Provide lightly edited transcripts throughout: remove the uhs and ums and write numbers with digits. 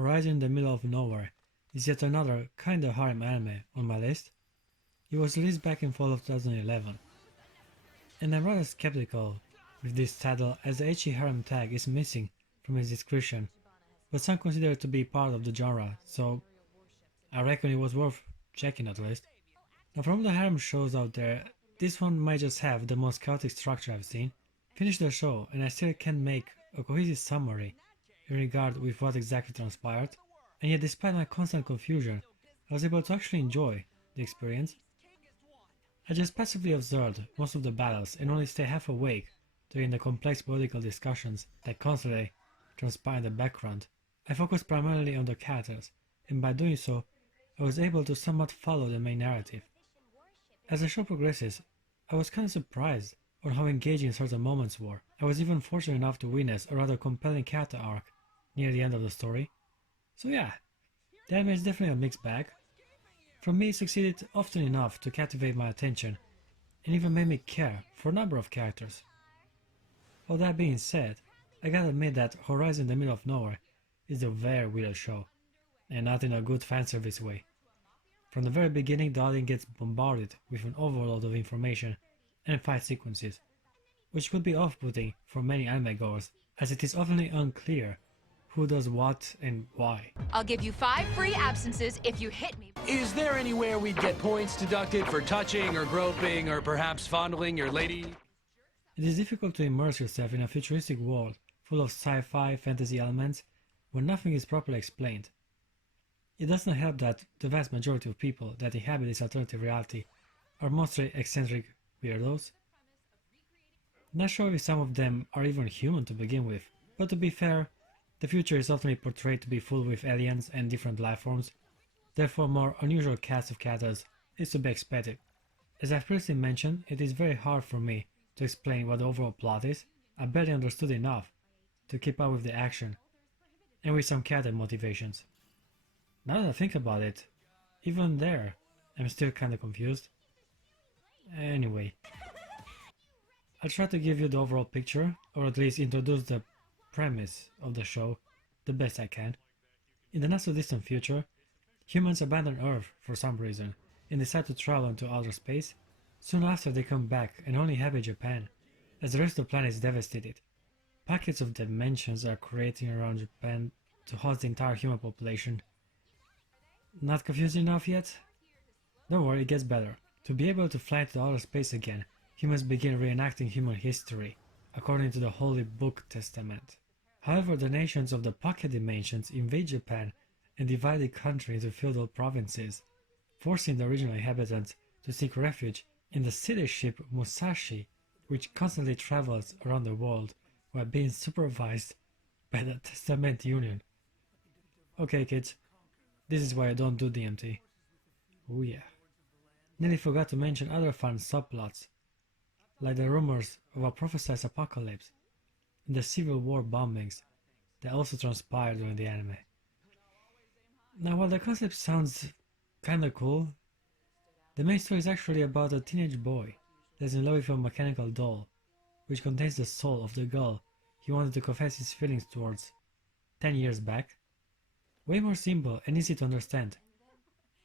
Horizon in the Middle of Nowhere is yet another kinda harem anime on my list. It was released back in fall of 2011, and I'm rather skeptical with this title as the ecchi harem tag is missing from its description, but some consider it to be part of the genre, so I reckon it was worth checking at least. Now from the harem shows out there, this one might just have the most chaotic structure I've seen. Finished the show and I still can't make a cohesive summary in regard with what exactly transpired, and yet despite my constant confusion, I was able to actually enjoy the experience. I just passively observed most of the battles and only stay half awake during the complex political discussions that constantly transpire in the background. I focused primarily on the characters, and by doing so, I was able to somewhat follow the main narrative. As the show progresses, I was kinda surprised on how engaging certain moments were. I was even fortunate enough to witness a rather compelling character arc near the end of the story. So yeah, the anime is definitely a mixed bag. For me, it succeeded often enough to captivate my attention, and even made me care for a number of characters. All that being said, I gotta admit that Horizon in the Middle of Nowhere is a very weird show, and not in a good fanservice way. From the very beginning, the audience gets bombarded with an overload of information and fight sequences, which could be off-putting for many anime goers, as it is often unclear who does what and why. I'll give you 5 free absences if you hit me. Is there anywhere we'd get points deducted for touching or groping or perhaps fondling your lady? It is difficult to immerse yourself in a futuristic world full of sci-fi fantasy elements when nothing is properly explained. It does not help that the vast majority of people that inhabit this alternative reality are mostly eccentric weirdos. Not sure if some of them are even human to begin with, but to be fair, the future is often portrayed to be full with aliens and different lifeforms, therefore a more unusual cast of characters is to be expected. As I've previously mentioned, it is very hard for me to explain what the overall plot is. I barely understood enough to keep up with the action, and with some character motivations. Now that I think about it, even there, I'm still kinda confused. Anyway, I'll try to give you the overall picture, or at least introduce the premise of the show the best I can. In the not so distant future, humans abandon Earth for some reason and decide to travel into outer space. Soon after they come back and only inhabit Japan, as the rest of the planet is devastated. Pockets of dimensions are creating around Japan to host the entire human population. Not confusing enough yet? Don't worry, it gets better. To be able to fly into outer space again, humans begin reenacting human history, according to the Holy Book Testament. However, the nations of the pocket dimensions invade Japan and divide the country into feudal provinces, forcing the original inhabitants to seek refuge in the city ship Musashi, which constantly travels around the world while being supervised by the Testament Union. Okay kids, this is why I don't do DMT. Oh yeah. Nearly forgot to mention other fun subplots, like the rumors of a prophesied apocalypse and the Civil War bombings that also transpired during the anime. Now while the concept sounds kinda cool, the main story is actually about a teenage boy that's in love with a mechanical doll, which contains the soul of the girl he wanted to confess his feelings towards 10 years back. Way more simple and easy to understand.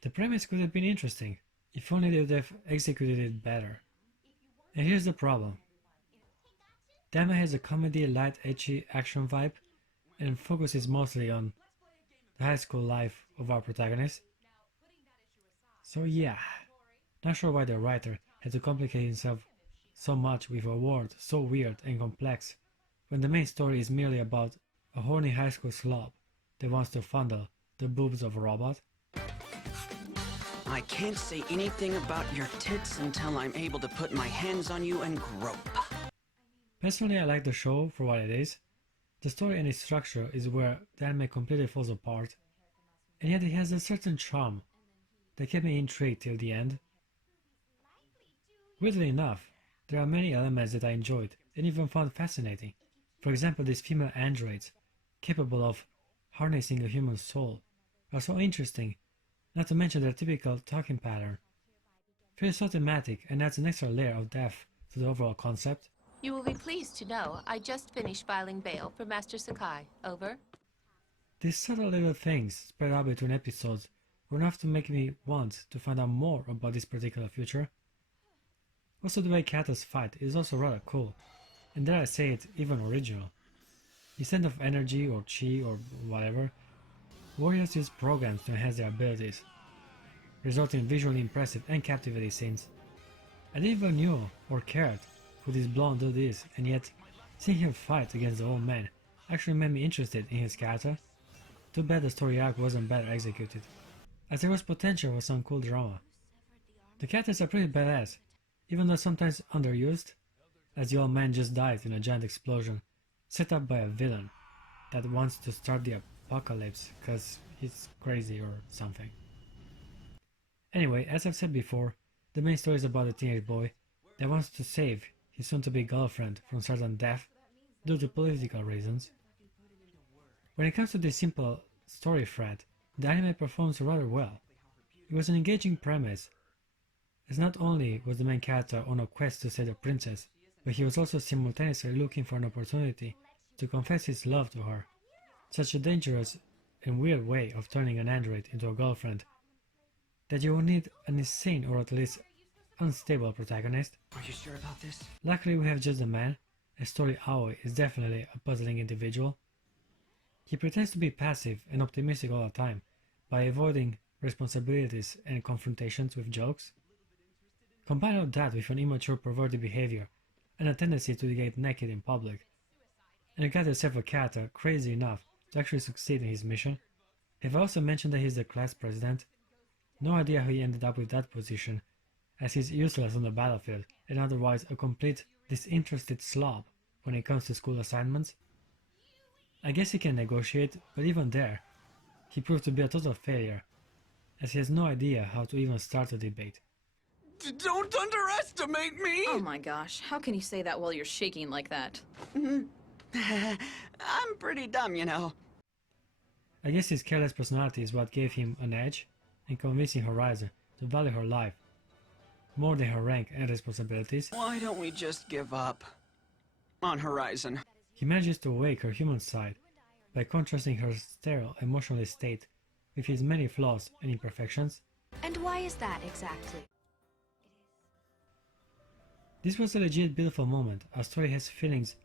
The premise could have been interesting, if only they would have executed it better. And here's the problem. The anime has a comedy, light, edgy action vibe and focuses mostly on the high school life of our protagonist. So yeah, not sure why the writer had to complicate himself so much with a world so weird and complex when the main story is merely about a horny high school slob that wants to fondle the boobs of a robot. I can't say anything about your tits until I'm able to put my hands on you and grope. Personally, I like the show for what it is. The story and its structure is where the anime completely falls apart, and yet it has a certain charm that kept me intrigued till the end. Weirdly enough, there are many elements that I enjoyed and even found fascinating. For example, these female androids, capable of harnessing a human soul, are so interesting, not to mention their typical talking pattern. Feels so thematic and adds an extra layer of depth to the overall concept. You will be pleased to know I just finished filing bail for Master Sakai. Over. These subtle little things spread out between episodes were enough to make me want to find out more about this particular future. Also, the way characters fight is also rather cool, and dare I say it, even original. Instead of energy or chi or whatever, warriors use programs to enhance their abilities, resulting in visually impressive and captivating scenes. I never knew or cared who this blonde dude is, and yet seeing him fight against the old man actually made me interested in his character. Too bad the story arc wasn't better executed, as there was potential for some cool drama. The characters are pretty badass, even though sometimes underused, as the old man just died in a giant explosion set up by a villain that wants to start the apocalypse cause he's crazy or something. Anyway, as I've said before, the main story is about a teenage boy that wants to save his soon-to-be girlfriend from certain death due to political reasons. When it comes to this simple story thread, the anime performs rather well. It was an engaging premise, as not only was the main character on a quest to save the princess, but he was also simultaneously looking for an opportunity to confess his love to her. Such a dangerous and weird way of turning an android into a girlfriend that you will need an insane or at least unstable protagonist. Are you sure about this? Luckily we have just the man, as Story Aoi is definitely a puzzling individual. He pretends to be passive and optimistic all the time, by avoiding responsibilities and confrontations with jokes. Combine all that with an immature perverted behavior and a tendency to get naked in public, and you got yourself a character crazy enough to actually succeed in his mission. Have I also mentioned that he's the class president? No idea how he ended up with that position, as he's useless on the battlefield and otherwise a complete disinterested slob when it comes to school assignments. I guess he can negotiate, but even there, he proved to be a total failure, as he has no idea how to even start a debate. Don't underestimate me! Oh my gosh, how can you say that while you're shaking like that? I'm pretty dumb, you know. I guess his careless personality is what gave him an edge in convincing Horizon to value her life more than her rank and responsibilities. Why don't we just give up on Horizon? He manages to awake her human side by contrasting her sterile emotional state with his many flaws and imperfections. And why is that exactly? This was a legit beautiful moment, as Tori has feelings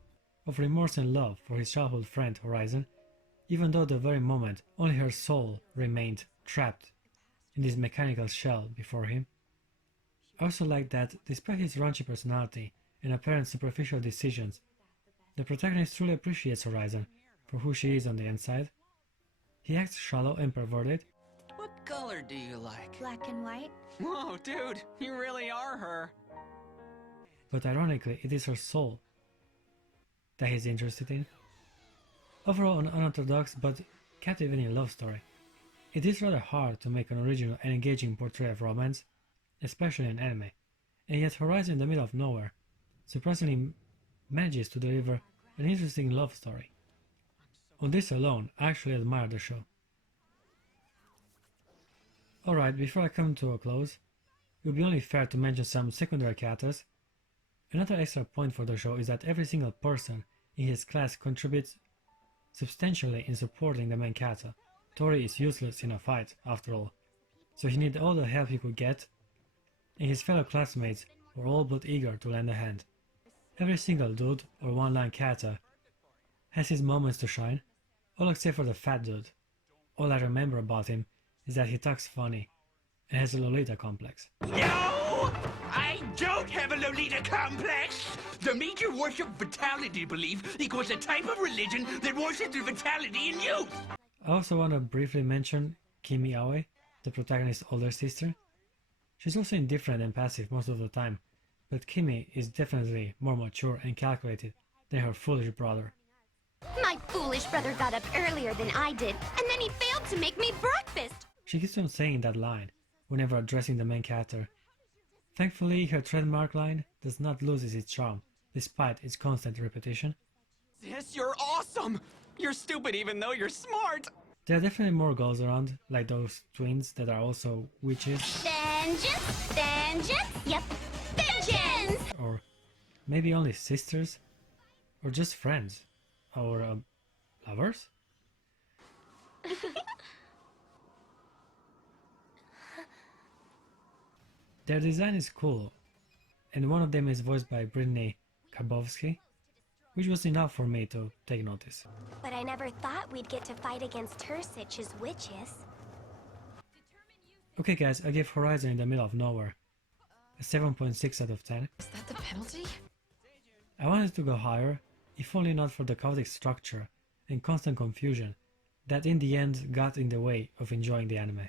of remorse and love for his childhood friend Horizon, even though at the very moment only her soul remained trapped in this mechanical shell before him. I also like that, despite his raunchy personality and apparent superficial decisions, the protagonist truly appreciates Horizon for who she is on the inside. He acts shallow and perverted. What color do you like? Black and white? Whoa, dude, you really are her. But ironically, it is her soul that he's interested in. Overall, an unorthodox but captivating love story. It is rather hard to make an original and engaging portrayal of romance, especially in anime, and yet Horizon in the middle of nowhere surprisingly manages to deliver an interesting love story. On this alone, I actually admire the show. Alright, before I come to a close, it would be only fair to mention some secondary characters. Another extra point for the show is that every single person in his class contributes substantially in supporting the main character. Tori is useless in a fight, after all, so he needed all the help he could get, and his fellow classmates were all but eager to lend a hand. Every single dude or one-line character has his moments to shine, all except for the fat dude. All I remember about him is that he talks funny and has a Lolita complex. No! I don't have a Lolita complex! The media worship vitality belief equals a type of religion that worships the vitality in youth! I also want to briefly mention Kimi Aoi, the protagonist's older sister. She's also indifferent and passive most of the time, but Kimi is definitely more mature and calculated than her foolish brother. My foolish brother got up earlier than I did, and then he failed to make me breakfast. She keeps on saying that line whenever addressing the main character. Thankfully, her trademark line does not lose its charm, despite its constant repetition. Sis, you're awesome! You're stupid even though you're smart! There are definitely more girls around, like those twins that are also witches, Vengeance! Vengeance! Yep, vengeance! or maybe only sisters, or just friends, or lovers? Their design is cool, and one of them is voiced by Brittany Karbowski, which was enough for me to take notice. But I never thought we'd get to fight against Tursic's witches. Okay guys, I gave Horizon in the Middle of Nowhere a 7.6 out of 10. Is that the penalty? I wanted to go higher, if only not for the chaotic structure and constant confusion that in the end got in the way of enjoying the anime.